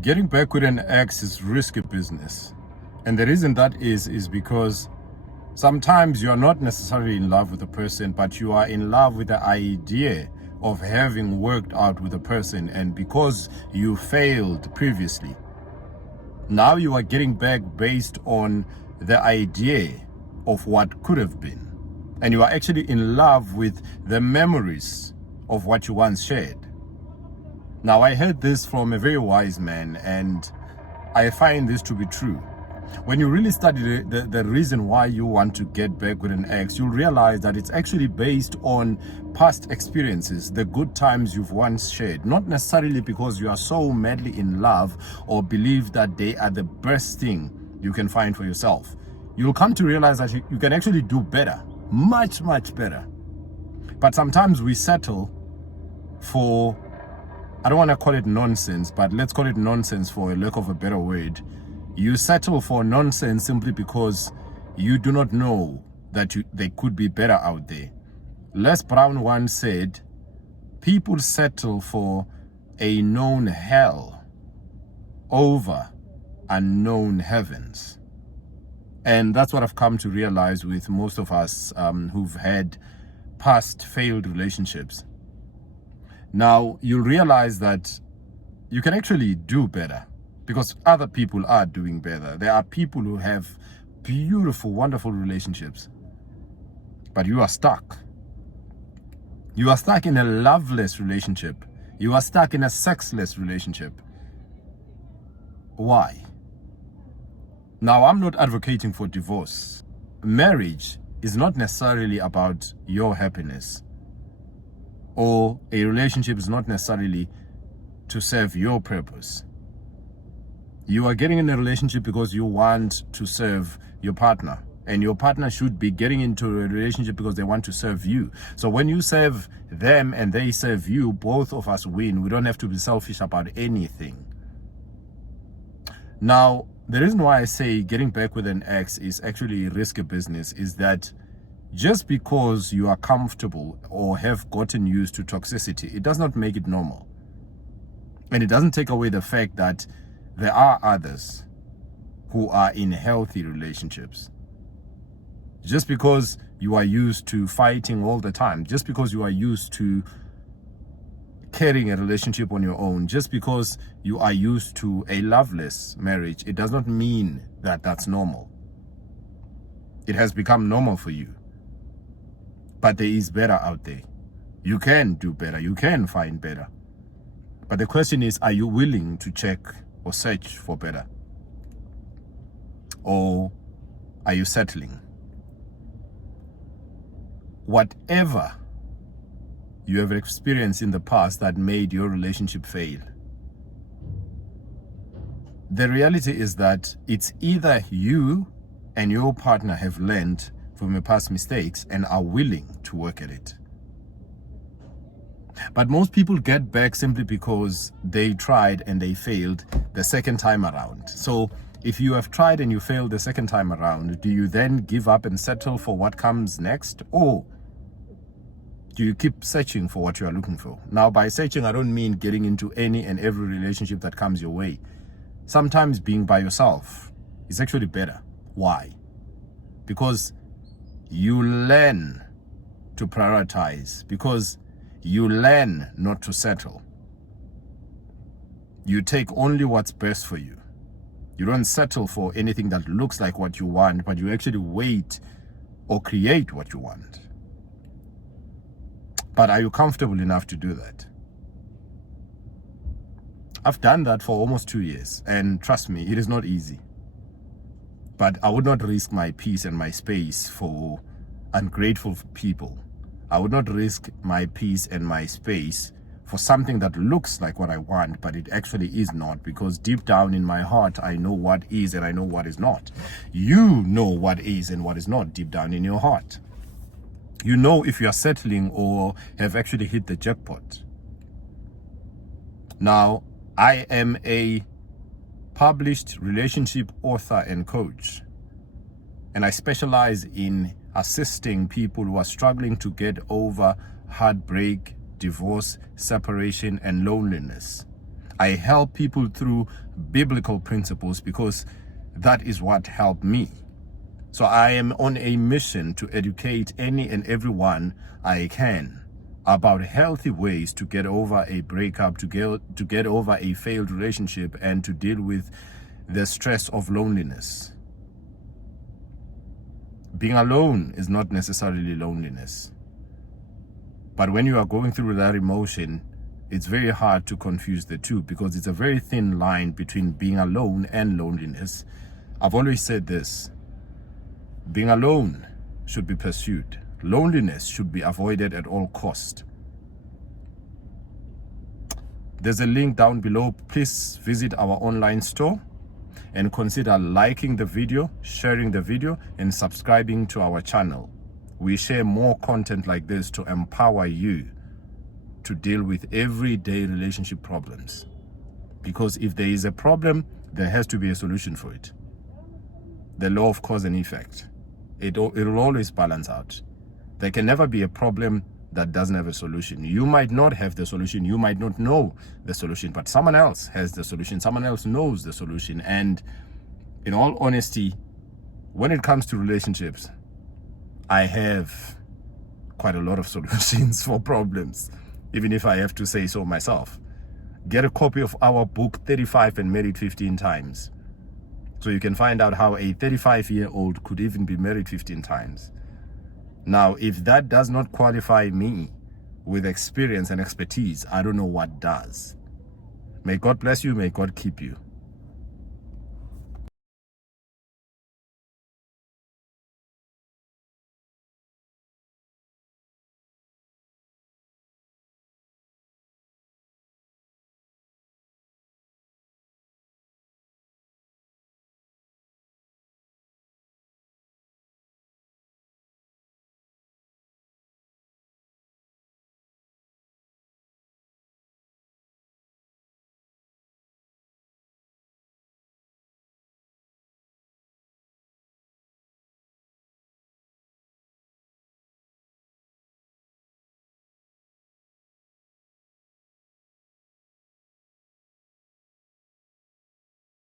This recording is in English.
Getting back with an ex is risky business. And the reason that is because sometimes you are not necessarily in love with a person, but you are in love with the idea of having worked out with a person. And because you failed previously, now you are getting back based on the idea of what could have been. And you are actually in love with the memories of what you once shared. Now, I heard this from a very wise man, and I find this to be true. When you really study the reason why you want to get back with an ex, you'll realize that it's actually based on past experiences, the good times you've once shared, not necessarily because you are so madly in love or believe that they are the best thing you can find for yourself. You'll come to realize that you can actually do better, much, much better. But sometimes we settle for, I don't want to call it nonsense, but let's call it nonsense for a lack of a better word. You settle for nonsense simply because you do not know that they could be better out there. Les Brown once said, people settle for a known hell over unknown heavens. And that's what I've come to realize with most of us who've had past failed relationships. Now, you'll realize that you can actually do better because other people are doing better. There are people who have beautiful, wonderful relationships, but you are stuck. You are stuck in a loveless relationship. You are stuck in a sexless relationship. Why? Now, I'm not advocating for divorce. Marriage is not necessarily about your happiness, or a relationship is not necessarily to serve your purpose. You are getting in a relationship because you want to serve your partner, and your partner should be getting into a relationship because they want to serve you. So when you serve them and they serve you, both of us win. We don't have to be selfish about anything. Now, the reason why I say getting back with an ex is actually a risky business is that just because you are comfortable or have gotten used to toxicity, it does not make it normal. And it doesn't take away the fact that there are others who are in healthy relationships. Just because you are used to fighting all the time, just because you are used to carrying a relationship on your own, just because you are used to a loveless marriage, it does not mean that that's normal. It has become normal for you. But there is better out there. You can do better. You can find better. But the question is, are you willing to check or search for better? Or are you settling? Whatever you have experienced in the past that made your relationship fail, the reality is that it's either you and your partner have learned from your past mistakes and are willing to work at it. But most people get back simply because they tried and they failed the second time around. So if you have tried and you failed the second time around, do you then give up and settle for what comes next? Or do you keep searching for what you are looking for? Now, by searching, I don't mean getting into any and every relationship that comes your way. Sometimes being by yourself is actually better. Why? Because you learn to prioritize, because you learn not to settle. You take only what's best for you. You don't settle for anything that looks like what you want, but you actually wait or create what you want. But are you comfortable enough to do that? I've done that for almost 2 years, and trust me, it is not easy. But I would not risk my peace and my space for ungrateful people. I would not risk my peace and my space for something that looks like what I want, but it actually is not, because deep down in my heart, I know what is and I know what is not. You know what is and what is not deep down in your heart. You know if you are settling or have actually hit the jackpot. Now, I am a published relationship author and coach, and I specialize in assisting people who are struggling to get over heartbreak, divorce, separation, and loneliness. I help people through biblical principles because that is what helped me. So I am on a mission to educate any and everyone I can about healthy ways to get over a breakup, to get over a failed relationship, and to deal with the stress of loneliness. Being alone is not necessarily loneliness. But when you are going through that emotion, it's very hard to confuse the two because it's a very thin line between being alone and loneliness. I've always said this: being alone should be pursued. Loneliness should be avoided at all cost. There's a link down below. Please visit our online store and consider liking the video, sharing the video, and subscribing to our channel. We share more content like this to empower you to deal with everyday relationship problems. Because if there is a problem, there has to be a solution for it. The law of cause and effect. It'll always balance out. There can never be a problem that doesn't have a solution. You might not have the solution, you might not know the solution, but someone else has the solution, someone else knows the solution. And in all honesty, when it comes to relationships, I have quite a lot of solutions for problems, even if I have to say so myself. Get a copy of our book, 35 and Married 15 Times. So you can find out how a 35-year-old could even be married 15 times. Now, if that does not qualify me with experience and expertise, I don't know what does. May God bless you. May God keep you.